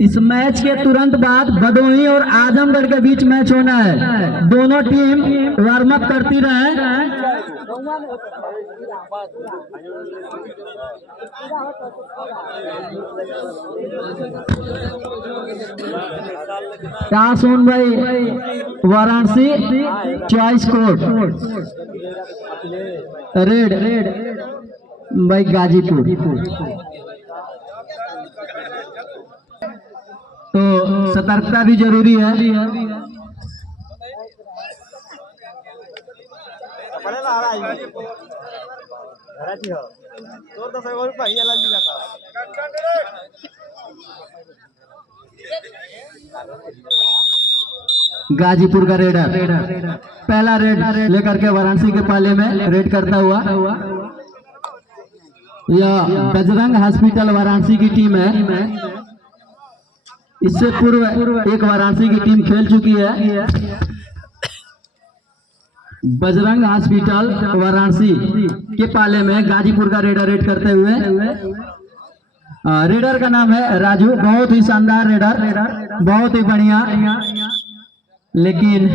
इस मैच के तुरंत बाद भदोही और आजमगढ़ के बीच मैच होना है। दोनों टीम वार्म अप करती रहे। टासोन भाई वाराणसी चॉइस कोड रेड भाई गाजीपुर। तो सतर्कता भी जरूरी है। गाजीपुर का रेडर पहला रेड लेकर के वाराणसी के पाले में रेड करता हुआ। यह बजरंग हॉस्पिटल वाराणसी की टीम है। इससे पूर्व एक वाराणसी की टीम खेल चुकी है। बजरंग हॉस्पिटल वाराणसी के पाले में गाजीपुर का रेडर रेड करते हुए। रेडर का नाम है राजू। बहुत ही शानदार रेडर, बहुत ही बढ़िया। लेकिन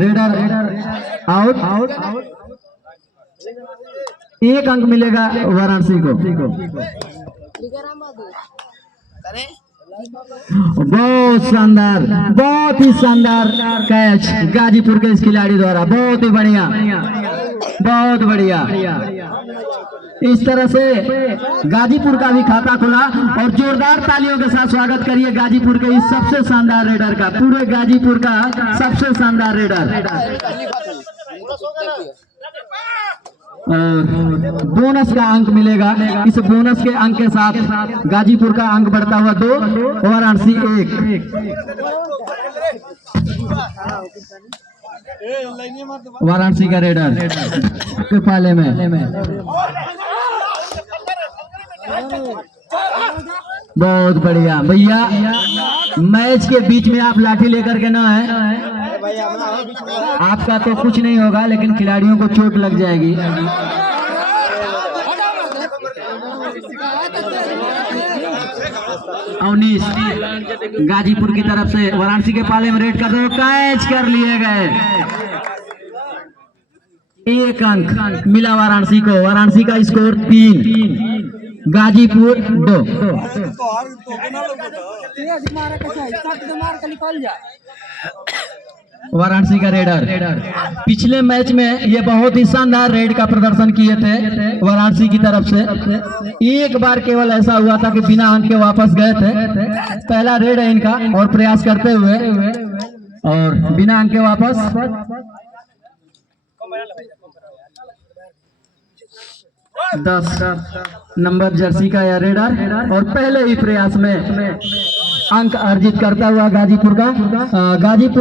रेडर आउट। एक अंक मिलेगा वाराणसी को। बहुत शानदार, बहुत ही शानदार कैच गाजीपुर के इस खिलाड़ी द्वारा। बहुत ही बढ़िया, बहुत बढ़िया। इस तरह से गाजीपुर का भी खाता खुला। और जोरदार तालियों के साथ स्वागत करिए गाजीपुर के इस सबसे शानदार रेडर का। पूरे गाजीपुर का सबसे शानदार रेडर। बोनस का अंक मिलेगा। इस बोनस के अंक के साथ गाजीपुर का अंक बढ़ता हुआ 2, वाराणसी 1। वाराणसी का रेडर के पाले में। बहुत बढ़िया भैया। मैच के बीच में आप लाठी लेकर के ना है, आपका तो कुछ नहीं होगा, लेकिन खिलाड़ियों को चोट लग जाएगी। अवनीश गाजीपुर की तरफ से वाराणसी के पाले में रेड कर दो। कैच कर लिए गए। एक अंक मिला वाराणसी को। वाराणसी का स्कोर 3, गाजीपुर 2। वाराणसी का रेडर पिछले मैच में ये बहुत ही शानदार रेड का प्रदर्शन किए थे वाराणसी की तरफ से। एक बार केवल ऐसा हुआ था कि बिना अंक के वापस गए थे। पहला रेड है इनका और प्रयास करते हुए और बिना अंक के वापस। 10 नंबर जर्सी का यह रेडर और पहले ही प्रयास में अंक अर्जित करता हुआ गाजीपुर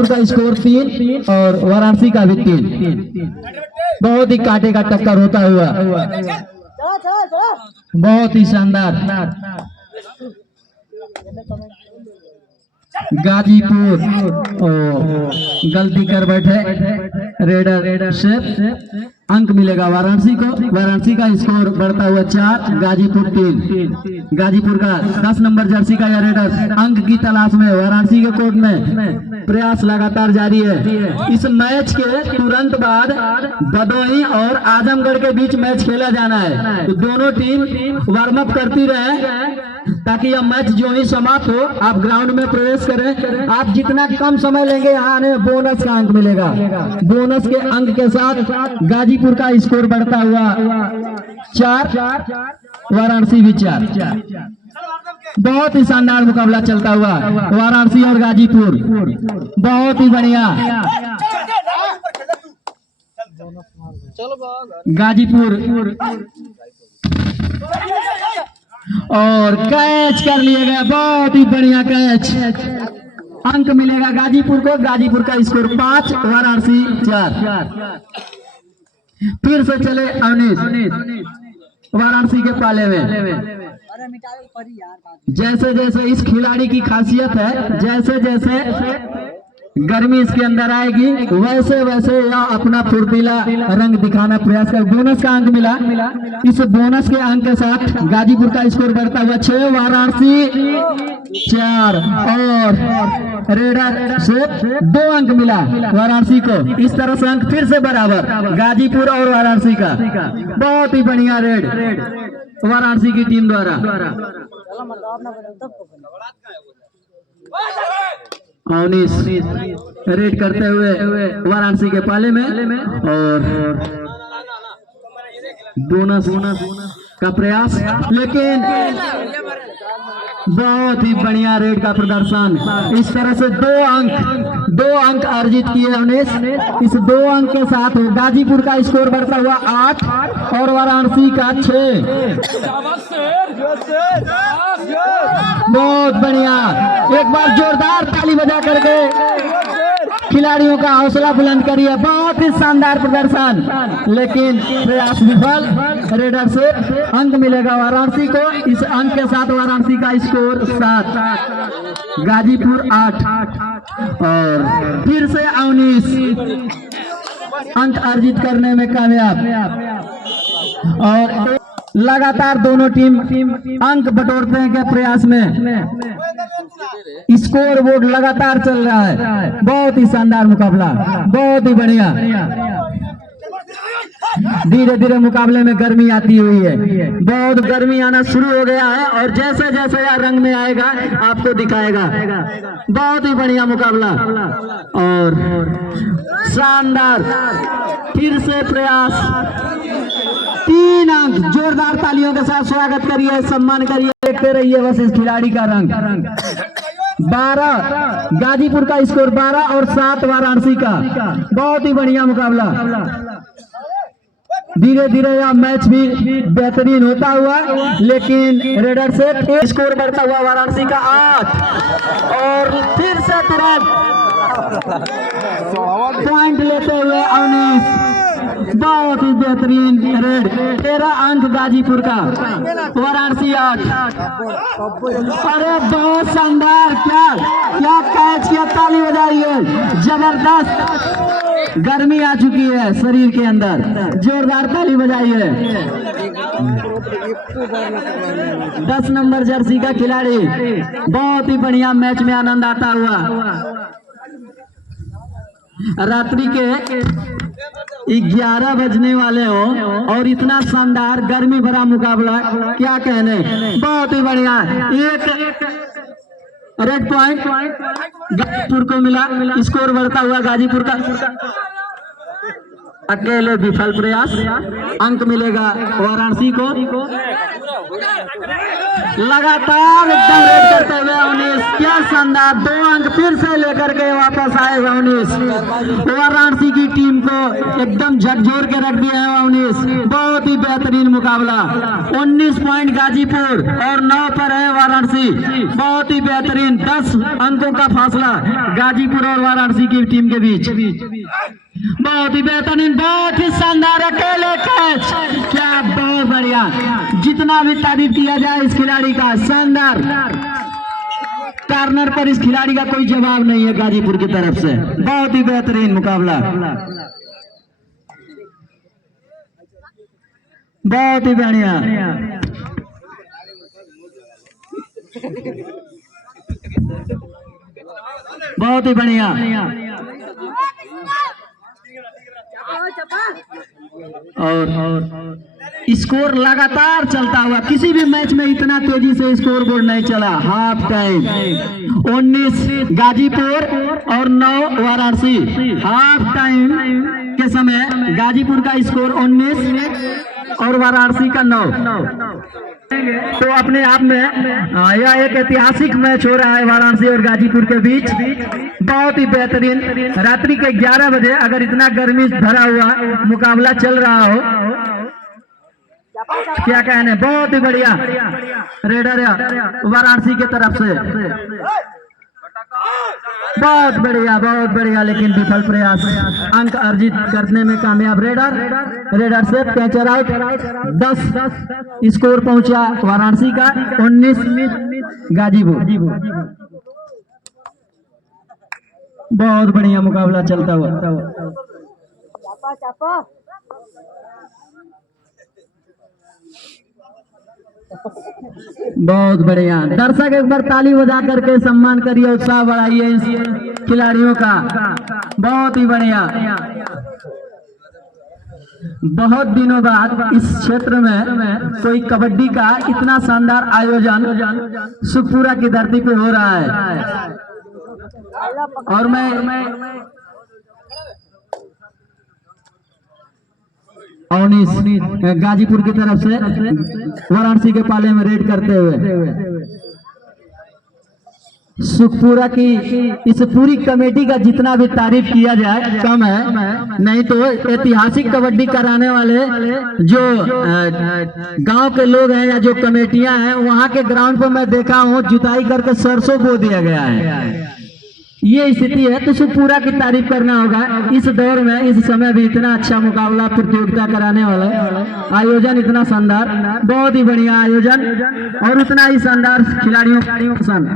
का स्कोर 3 और वाराणसी का भी 3। बहुत ही कांटे का टक्कर होता हुआ, बहुत ही शानदार। गाजीपुर गलती कर बैठे रेडर से। अंक मिलेगा वाराणसी को। वाराणसी का स्कोर बढ़ता हुआ 4, गाजीपुर 3। गाजीपुर का 10 नंबर जर्सी का यह रेडर अंक की तलाश में वाराणसी के कोर्ट में प्रयास लगातार जारी है। इस मैच के तुरंत बाद भदोही और आजमगढ़ के बीच मैच खेला जाना है। तो दोनों टीम वार्म अप करती रहे ताकि यह मैच जो ही समाप्त हो आप ग्राउंड में प्रवेश करें। आप जितना कम समय लेंगे यहाँ आने बोनस का अंक मिलेगा। बोनस के अंक के साथ गाजीपुर का स्कोर बढ़ता हुआ 4, वाराणसी भी 4। बहुत ही शानदार मुकाबला चलता हुआ वाराणसी और गाजीपुर। बहुत ही बढ़िया। गाजीपुर और कैच कर लिए गए। बहुत ही बढ़िया कैच। अंक मिलेगा गाजीपुर को। गाजीपुर का स्कोर 5, वाराणसी 4। फिर से चले अवनीश वाराणसी के पाले में। जैसे जैसे इस खिलाड़ी की खासियत है, जैसे जैसे गर्मी इसके अंदर आएगी, वैसे वैसे यह अपना फुर्तीला रंग दिखाना प्रयास कर। बोनस का अंक मिला, इस बोनस के अंक के साथ गाजीपुर का स्कोर बढ़ता हुआ 6, वाराणसी 4 और रेडर से 2 अंक मिला वाराणसी को। इस तरह से अंक फिर से बराबर गाजीपुर और वाराणसी का। बहुत ही बढ़िया रेड वाराणसी की टीम द्वारा। अवनीश रेड करते हुए वाराणसी के पाले में और बोनस का प्रयास, लेकिन बहुत ही बढ़िया रेड का प्रदर्शन। इस तरह से 2 अंक अर्जित किए अवनीश। इस 2 अंक के साथ गाजीपुर का स्कोर बढ़ता हुआ 8 और वाराणसी का 6। बहुत बढ़िया, एक बार जोरदार ताली बजा करके खिलाड़ियों का हौसला बुलंद करिए। बहुत ही शानदार प्रदर्शन, लेकिन प्रयास विफल। रेडर से अंक मिलेगा वाराणसी को। इस अंक के साथ वाराणसी का स्कोर 7, गाजीपुर 8 और फिर से अवनीश अंक अर्जित करने में कामयाब। और लगातार दोनों टीम अंक बटोरने के प्रयास में स्कोर बोर्ड लगातार चल रहा है। बहुत ही शानदार मुकाबला, बहुत ही बढ़िया। धीरे धीरे मुकाबले में गर्मी आती हुई है, बहुत गर्मी आना शुरू हो गया है और जैसे जैसे यह रंग में आएगा आपको दिखाएगा। बहुत ही बढ़िया मुकाबला और शानदार फिर से प्रयास। 3 अंक, जोरदार तालियों के साथ स्वागत करिए, सम्मान करिए। देखते रहिए बस इस खिलाड़ी का रंग। 12 गाजीपुर का स्कोर 12 और 7 वाराणसी का। बहुत ही बढ़िया मुकाबला। धीरे धीरे यह मैच भी बेहतरीन होता हुआ, लेकिन रेडर से स्कोर बढ़ता हुआ वाराणसी का 8 और फिर से तुरंत पॉइंट लेते हुए अवनीश। बहुत ही बेहतरीन रेड। 13 अंक गाजीपुर का, वाराणसी 8। अरे बहुत शानदार, क्या कैच किया, ताली बजाइए। जबरदस्त, गर्मी आ चुकी है शरीर के अंदर, जोरदार ताली बजाइए। 10 नंबर जर्सी का खिलाड़ी, बहुत ही बढ़िया मैच में आनंद आता हुआ। रात्रि के 11 बजने वाले हो और इतना शानदार गर्मी भरा मुकाबला, क्या कहने। बहुत ही बढ़िया, एक रेड पॉइंट गाजीपुर को मिला। स्कोर बढ़ता हुआ गाजीपुर का। अकेले विफल प्रयास, अंक मिलेगा वाराणसी को। लगातार एकदम रेड करते हुए अवनीश, क्या शानदार 2 अंक फिर से लेकर के वापस आए अवनीश। वाराणसी की टीम को एकदम झकझोर के रख दिया है अवनीश। बहुत ही बेहतरीन मुकाबला। 19 पॉइंट गाजीपुर और 9 पर है वाराणसी। बहुत ही बेहतरीन, 10 अंकों का फासला गाजीपुर और वाराणसी की टीम के बीच। बहुत ही बेहतरीन, बहुत ही शानदार अकेले कैच, क्या बहुत बढ़िया। जितना भी तारीफ किया जाए इस खिलाड़ी का, शानदार कॉर्नर पर इस खिलाड़ी का कोई जवाब नहीं है गाजीपुर की तरफ से। बहुत ही बेहतरीन मुकाबला, बहुत ही बढ़िया। बहुत ही बढ़िया। और स्कोर लगातार चलता हुआ, किसी भी मैच में इतना तेजी से स्कोर बोर्ड नहीं चला। हाफ टाइम 19 गाजीपुर और 9 वाराणसी। हाफ टाइम के समय गाजीपुर का स्कोर 19 और वाराणसी का 9। तो अपने आप में यह एक ऐतिहासिक मैच हो रहा है वाराणसी और गाजीपुर के बीच। बहुत ही बेहतरीन, रात्रि के 11 बजे अगर इतना गर्मी भरा हुआ मुकाबला चल रहा हो, क्या कहने। बहुत ही बढ़िया रेडर वाराणसी की तरफ से, बहुत बढ़िया, लेकिन विफल प्रयास। अंक अर्जित करने में कामयाब रेडर से कैचर आउट। 10 स्कोर पहुंचा वाराणसी का, 19 गाजीपुर। बहुत बढ़िया मुकाबला चलता हुआ। बहुत बढ़िया। दर्शक एक बार ताली बजा करके सम्मान करिए, उत्साह बढ़ाइए इस खिलाड़ियों का। बहुत ही बढ़िया। बहुत दिनों बाद इस क्षेत्र में कोई कबड्डी का इतना शानदार आयोजन सुखपुरा की धरती पे हो रहा है। और मैं अवनीश गाजीपुर की तरफ से वाराणसी के पाले में रेड करते हुए सुखपुरा की इस पूरी कमेटी का जितना भी तारीफ किया जाए कम है। नहीं तो ऐतिहासिक कबड्डी कराने वाले जो गांव के लोग हैं या जो कमेटियां हैं, वहां के ग्राउंड पर मैं देखा हूं जुताई करके सरसों बो दिया गया है। ये स्थिति है तो सुखपुरा की तारीफ करना होगा। इस दौर में इस समय भी इतना अच्छा मुकाबला प्रतियोगिता कराने वाला आयोजन, इतना शानदार, बहुत ही बढ़िया आयोजन और उतना ही शानदार खिलाड़ियों पसंद।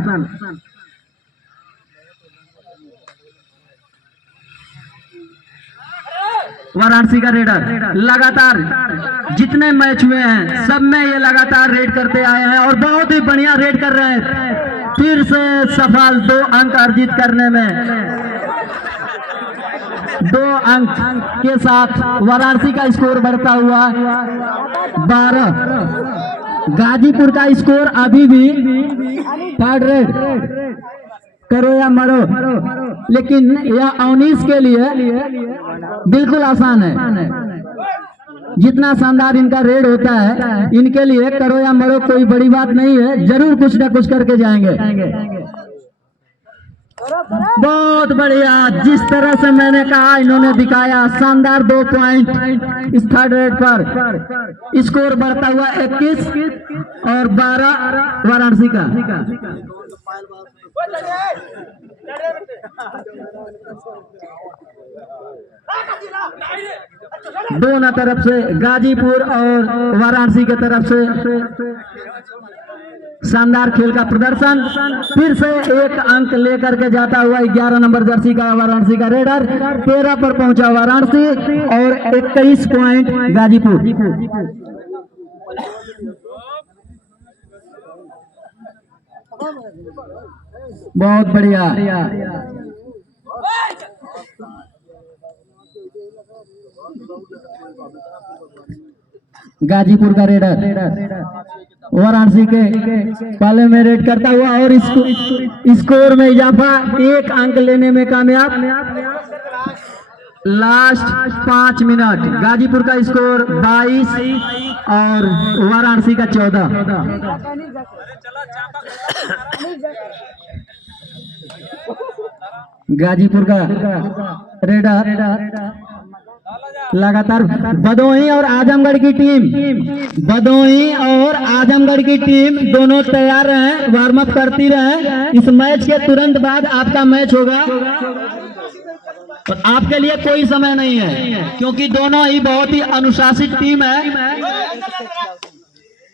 वाराणसी का रेडर लगातार जितने मैच हुए हैं सब में ये लगातार रेड करते आए हैं और बहुत ही बढ़िया रेड कर रहे हैं। फिर से सफल 2 अंक अर्जित करने में 2 अंक के साथ वाराणसी का स्कोर बढ़ता हुआ 12। गाजीपुर का स्कोर अभी भी 3rd रेड करो या मरो, लेकिन यह अवनीश के लिए बिल्कुल आसान है। जितना शानदार इनका रेड होता है, इनके लिए करो या मरो कोई बड़ी बात नहीं है, जरूर कुछ ना कुछ करके जाएंगे। बहुत बढ़िया। जिस तरह से मैंने कहा इन्होंने दिखाया शानदार 2 पॉइंट इस 3rd रेड पर। स्कोर बढ़ता हुआ 21 और 12 वाराणसी का। दोनों तरफ से गाजीपुर और वाराणसी के तरफ से शानदार खेल का प्रदर्शन। फिर से 1 अंक लेकर के जाता हुआ 11 नंबर जर्सी का वाराणसी का रेडर। 13 पर पहुंचा वाराणसी और 21 पॉइंट गाजीपुर। बहुत बढ़िया। गाजीपुर का रेडर वाराणसी के पाले में रेड करता हुआ और स्कोर में इजाफा, 1 अंक लेने में कामयाब। Last 5 minute. गाजीपुर का स्कोर 22 और वाराणसी का 14। गाजीपुर का रेडर लगातार भदोही और आजमगढ़ की टीम दोनों तैयार हैं, वार्म अप करती रहे। इस मैच के तुरंत बाद आपका मैच होगा और आपके लिए कोई समय नहीं है, क्योंकि दोनों ही बहुत ही अनुशासित टीम है।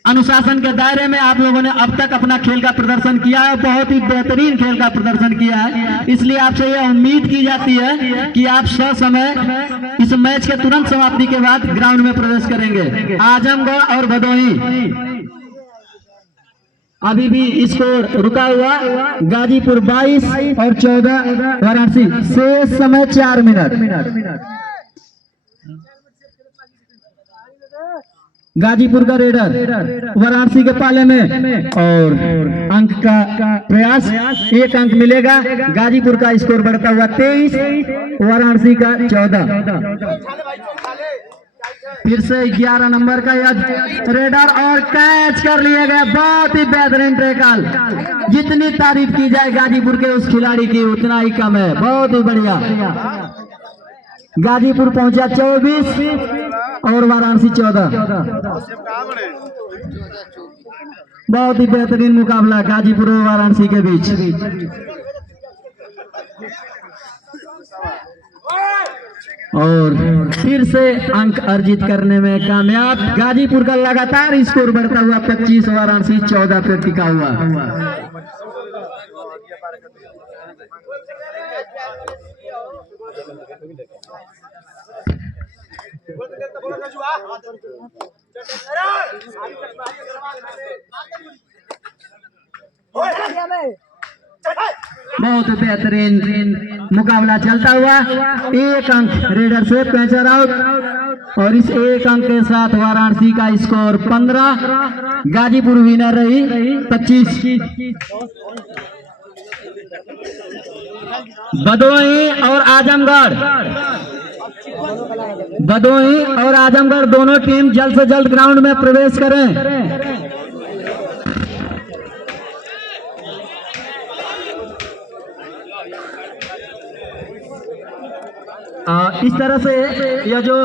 अनुशासन के दायरे में आप लोगों ने अब तक अपना खेल का प्रदर्शन किया है, बहुत ही बेहतरीन खेल का प्रदर्शन किया है। इसलिए आपसे यह उम्मीद की जाती है कि आप समय इस मैच के तुरंत समाप्ति के बाद ग्राउंड में प्रवेश करेंगे। आजमगढ़ और भदोही अभी भी स्कोर रुका हुआ। गाजीपुर 22 और 14 वाराणसी। शेष समय 4 मिनट। गाजीपुर का रेडर वाराणसी के पाले में और अंक का प्रयास, 1 अंक मिलेगा। गाजीपुर का स्कोर बढ़ता हुआ 23, वाराणसी का 14। फिर से 11 नंबर का रेडर और कैच कर लिया गया। बहुत ही बेहतरीन टैकल। जितनी तारीफ की जाए गाजीपुर के उस खिलाड़ी की उतना ही कम है। बहुत ही बढ़िया। गाजीपुर पहुंचा 24 और वाराणसी 14। बहुत ही बेहतरीन मुकाबला गाजीपुर और वाराणसी के बीच। और फिर से अंक अर्जित करने में कामयाब। गाजीपुर का लगातार स्कोर बढ़ता हुआ 25, वाराणसी 14 पे टिका हुआ। बहुत बेहतरीन मुकाबला चलता हुआ, एक अंक रेडर से कैचर आउट। और इस एक अंक के साथ वाराणसी का स्कोर 15, गाजीपुर विनर रही 25। भदोही और आजमगढ़ दोनों टीम जल्द से जल्द ग्राउंड में प्रवेश करें। इस तरह से यह जो